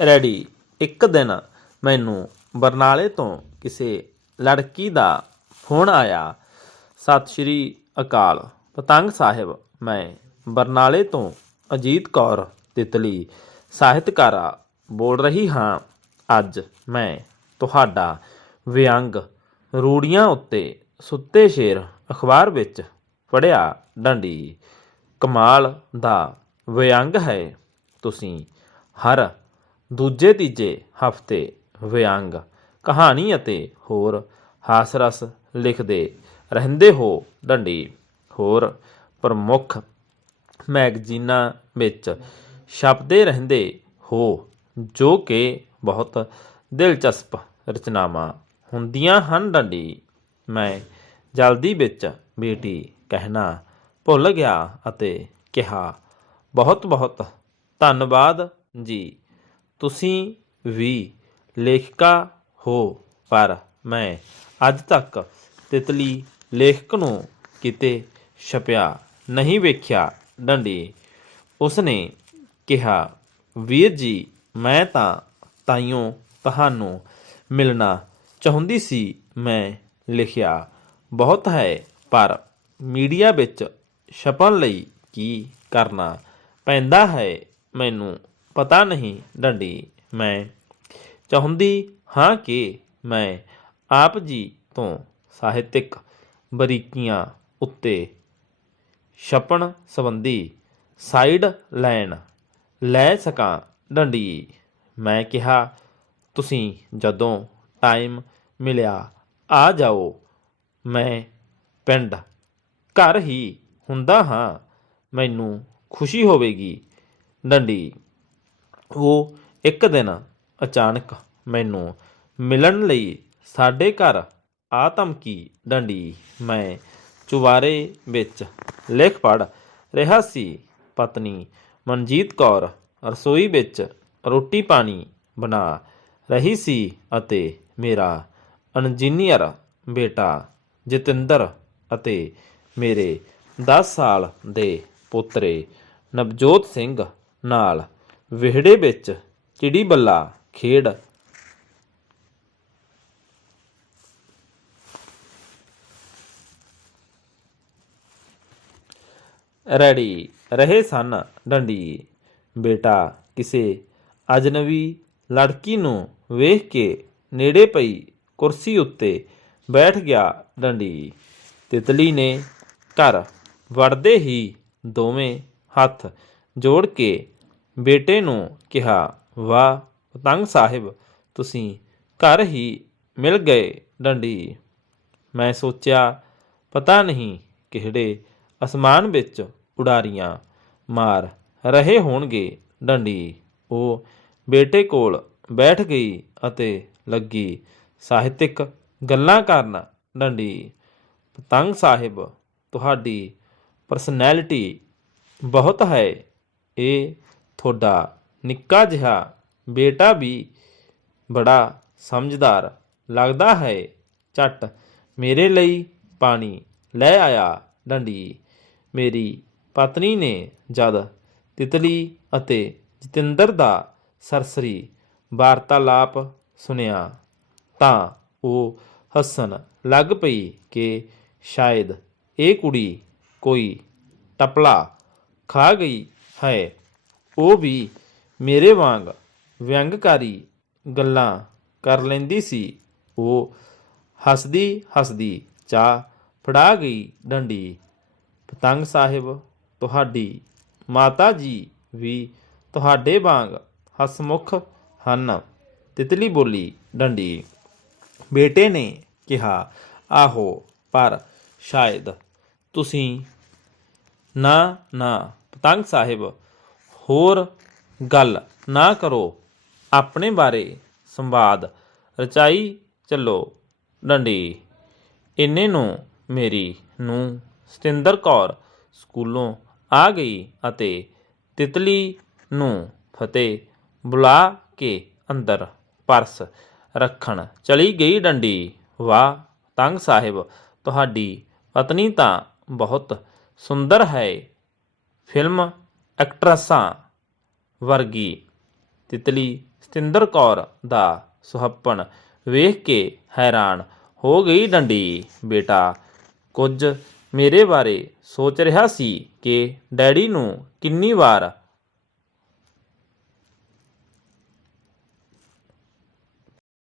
Ready. ਇੱਕ ਦਿਨ ਮੈਨੂੰ ਬਰਨਾਲੇ ਤੋਂ ਕਿਸੇ ਲੜਕੀ ਦਾ ਫੋਨ ਆਇਆ। ਸਤਿ ਸ਼੍ਰੀ ਅਕਾਲ। ਪਤੰਗ ਸਾਹਿਬ, ਮੈਂ ਬਰਨਾਲੇ ਤੋਂ ਅਜੀਤ ਕੌਰ ਤਿਤਲੀ, ਸਾਹਿਤਕਾਰਾ ਬੋਲ ਰਹੀ ਹਾਂ। ਅੱਜ ਮੈਂ ਤੁਹਾਡਾ ਵਿਅੰਗ ਰੂੜੀਆਂ ਉੱਤੇ ਸੁੱਤੇ ਸ਼ੇਰ ਅਖਬਾਰ ਵਿੱਚ ਪੜਿਆ ਡੰਡੀ। ਕਮਾਲ ਦਾ ਵਿਅੰਗ ਹੈ। ਤੁਸੀਂ ਹਰ ਦੂਜੇ ਤੀਜੇ ਹਫ਼ਤੇ ਵਿਅੰਗ ਕਹਾਣੀ ਅਤੇ ਹੋਰ ਹਾਸਰਸ ਲਿਖਦੇ ਰਹਿੰਦੇ ਹੋ ਡੰਡੀ। ਹੋਰ ਪ੍ਰਮੁੱਖ ਮੈਗਜ਼ੀਨਾਂ ਵਿੱਚ ਛਪਦੇ ਰਹਿੰਦੇ ਹੋ ਜੋ ਕਿ ਬਹੁਤ ਦਿਲਚਸਪ ਰਚਨਾਵਾਂ ਹੁੰਦੀਆਂ ਹਨ ਡੰਡੀ। ਮੈਂ ਜਲਦੀ ਵਿੱਚ ਬੇਟੀ ਕਹਿਣਾ ਭੁੱਲ ਗਿਆ ਅਤੇ ਕਿਹਾ ਬਹੁਤ ਬਹੁਤ ਧੰਨਵਾਦ ਜੀ। ਤੁਸੀਂ ਵੀ ਲੇਖਿਕਾ ਹੋ, ਪਰ ਮੈਂ ਅੱਜ ਤੱਕ ਤਿਤਲੀ ਲੇਖਕ ਨੂੰ ਕਿਤੇ ਛਪਿਆ ਨਹੀਂ ਵੇਖਿਆ। ਡੰਡੀ, ਉਸਨੇ ਕਿਹਾ, ਵੀਰ ਜੀ, ਮੈਂ ਤਾਂ ਤਾਈਓ ਤੁਹਾਨੂੰ ਮਿਲਣਾ ਚਾਹੁੰਦੀ ਸੀ, ਮੈਂ ਲਿਖਿਆ ਬਹੁਤ ਹੈ, ਪਰ ਮੀਡੀਆ ਵਿੱਚ ਛਪਣ ਲਈ ਕੀ ਕਰਨਾ ਪੈਂਦਾ ਹੈ, ਮੈਨੂੰ ਪਤਾ ਨਹੀਂ ਡੰਡੀ, ਮੈਂ ਚਾਹੁੰਦੀ ਹਾਂ ਕਿ ਮੈਂ ਆਪ ਜੀ ਤੋਂ ਸਾਹਿਤਿਕ ਬਰੀਕੀਆਂ ਉੱਤੇ ਛਪਣ ਸੰਬੰਧੀ ਸਾਈਡ ਲਾਈਨ ਲੈ ਸਕਾਂ। ਡੰਡੀ, ਮੈਂ ਕਿਹਾ, ਤੁਸੀਂ ਜਦੋਂ ਟਾਈਮ ਮਿਲਿਆ, ਆ ਜਾਓ। ਮੈਂ ਪਿੰਡ ਘਰ ਹੀ ਹੁੰਦਾ ਹਾਂ। ਮੈਨੂੰ ਖੁਸ਼ੀ ਹੋਵੇਗੀ। ਡੰਡੀ ਉਹ ਇੱਕ ਦਿਨ ਅਚਾਨਕ ਮੈਨੂੰ ਮਿਲਣ ਲਈ ਸਾਡੇ ਘਰ ਆ ਧਮਕੀ ਡੰਡੀ। ਮੈਂ ਚੁਬਾਰੇ ਵਿੱਚ ਲਿਖ ਪੜ ਰਿਹਾ ਸੀ। ਪਤਨੀ ਮਨਜੀਤ ਕੌਰ ਰਸੋਈ ਵਿੱਚ ਰੋਟੀ ਪਾਣੀ ਬਣਾ ਰਹੀ ਸੀ ਅਤੇ ਮੇਰਾ ਇੰਜੀਨੀਅਰ ਬੇਟਾ ਜਤਿੰਦਰ ਅਤੇ ਮੇਰੇ 10 ਸਾਲ ਦੇ ਪੋਤਰੇ ਨਵਜੋਤ ਸਿੰਘ ਨਾਲ ਵਿਹੜੇ ਵਿੱਚ ਚਿੜੀ ਬੱਲਾ ਖੇਡ। ਰੈਡੀ, ਰਹੇ ਸਨ ਡੰਡੀ। ਬੇਟਾ, ਕਿਸੇ ਅਜਨਬੀ ਲੜਕੀ ਨੂੰ ਵੇਖ ਕੇ ਨੇੜੇ ਪਈ ਕੁਰਸੀ ਉੱਤੇ ਬੈਠ ਗਿਆ ਡੰਡੀ। ਤਿਤਲੀ ਨੇ ਘਰ ਵੜਦੇ ਹੀ ਦੋਵੇਂ ਹੱਥ ਜੋੜ ਕੇ ਬੇਟੇ ਨੂੰ ਕਿਹਾ, ਵਾਹ, ਪਤੰਗ ਸਾਹਿਬ, ਤੁਸੀਂ ਘਰ ਹੀ ਮਿਲ ਗਏ ਡੰਡੀ। ਮੈਂ ਸੋਚਿਆ, ਪਤਾ ਨਹੀਂ ਕਿਹੜੇ ਅਸਮਾਨ ਵਿੱਚ ਉਡਾਰੀਆਂ ਮਾਰ ਰਹੇ ਹੋਣਗੇ ਡੰਡੀ। ਉਹ ਬੇਟੇ ਕੋਲ ਬੈਠ ਗਈ ਅਤੇ ਲੱਗੀ ਸਾਹਿਤਿਕ ਗੱਲਾਂ ਕਰਨ। ਡੰਡੀ, ਪਤੰਗ ਸਾਹਿਬ, ਤੁਹਾਡੀ ਪਰਸਨੈਲਿਟੀ ਬਹੁਤ ਹੈ। ਇਹ ਤੁਹਾਡਾ ਨਿੱਕਾ ਜਿਹਾ ਬੇਟਾ ਵੀ ਬੜਾ ਸਮਝਦਾਰ ਲੱਗਦਾ ਹੈ। ਝੱਟ ਮੇਰੇ ਲਈ ਪਾਣੀ ਲੈ ਆਇਆ ਡੰਡੀ। ਮੇਰੀ ਪਤਨੀ ਨੇ ਜਦ ਤਿਤਲੀ ਅਤੇ ਜਤਿੰਦਰ ਦਾ ਸਰਸਰੀ ਵਾਰਤਾਲਾਪ ਸੁਨਿਆ ਤਾਂ ਉਹ ਹੱਸਣ ਲੱਗ ਪਈ ਕਿ ਸ਼ਾਇਦ ਇਹ ਕੁੜੀ ਕੋਈ ਟਪਲਾ ਖਾ ਗਈ ਹੈ। ਉਹ ਵੀ ਮੇਰੇ ਵਾਂਗ ਵਿਅੰਗਕਾਰੀ ਗੱਲਾਂ ਕਰ ਲੈਂਦੀ ਸੀ। ਉਹ ਹੱਸਦੀ ਹੱਸਦੀ ਚਾਹ ਫੜਾ ਗਈ ਡੰਡੀ। ਪਤੰਗ ਸਾਹਿਬ, ਤੁਹਾਡੀ ਮਾਤਾ ਜੀ ਵੀ ਤੁਹਾਡੇ ਵਾਂਗ ਹਸਮੁਖ ਹਨ, ਤਿਤਲੀ ਬੋਲੀ ਡੰਡੀ। ਬੇਟੇ ਨੇ ਕਿਹਾ, ਆਹੋ, ਪਰ ਸ਼ਾਇਦ ਤੁਸੀਂ ਨਾ ਨਾ। ਪਤੰਗ ਸਾਹਿਬ ਹੋਰ ਗੱਲ ਨਾ ਕਰੋ। ਆਪਣੇ ਬਾਰੇ ਸੰਵਾਦ ਰਚਾਈ ਚੱਲੋ। ਡੰਡੀ, ਇੰਨੇ ਨੂੰ ਮੇਰੀ ਨੂੰ ਸਤਿੰਦਰ ਕੌਰ ਸਕੂਲੋਂ ਆ ਗਈ ਅਤੇ ਤਿਤਲੀ ਨੂੰ ਫਤਿਹ ਬੁਲਾ ਕੇ ਅੰਦਰ ਪਰਸ ਰੱਖਣ ਚਲੀ ਗਈ। ਡੰਡੀ, ਵਾਹ ਤੰਗ ਸਾਹਿਬ, ਤੁਹਾਡੀ ਪਤਨੀ ਤਾਂ ਬਹੁਤ ਸੁੰਦਰ ਹੈ। ਫਿਲਮ ਐਕਟਰਸਾਂ ਵਰਗੀ। ਤਿਤਲੀ ਸਤਿੰਦਰ ਕੌਰ ਦਾ ਸੁਹੱਪਣ ਵੇਖ ਕੇ ਹੈਰਾਨ ਹੋ ਗਈ ਡੰਡੀ। ਬੇਟਾ, ਕੁਝ ਮੇਰੇ ਬਾਰੇ ਸੋਚ ਰਿਹਾ ਸੀ ਕਿ ਡੈਡੀ ਨੂੰ ਕਿੰਨੀ ਵਾਰ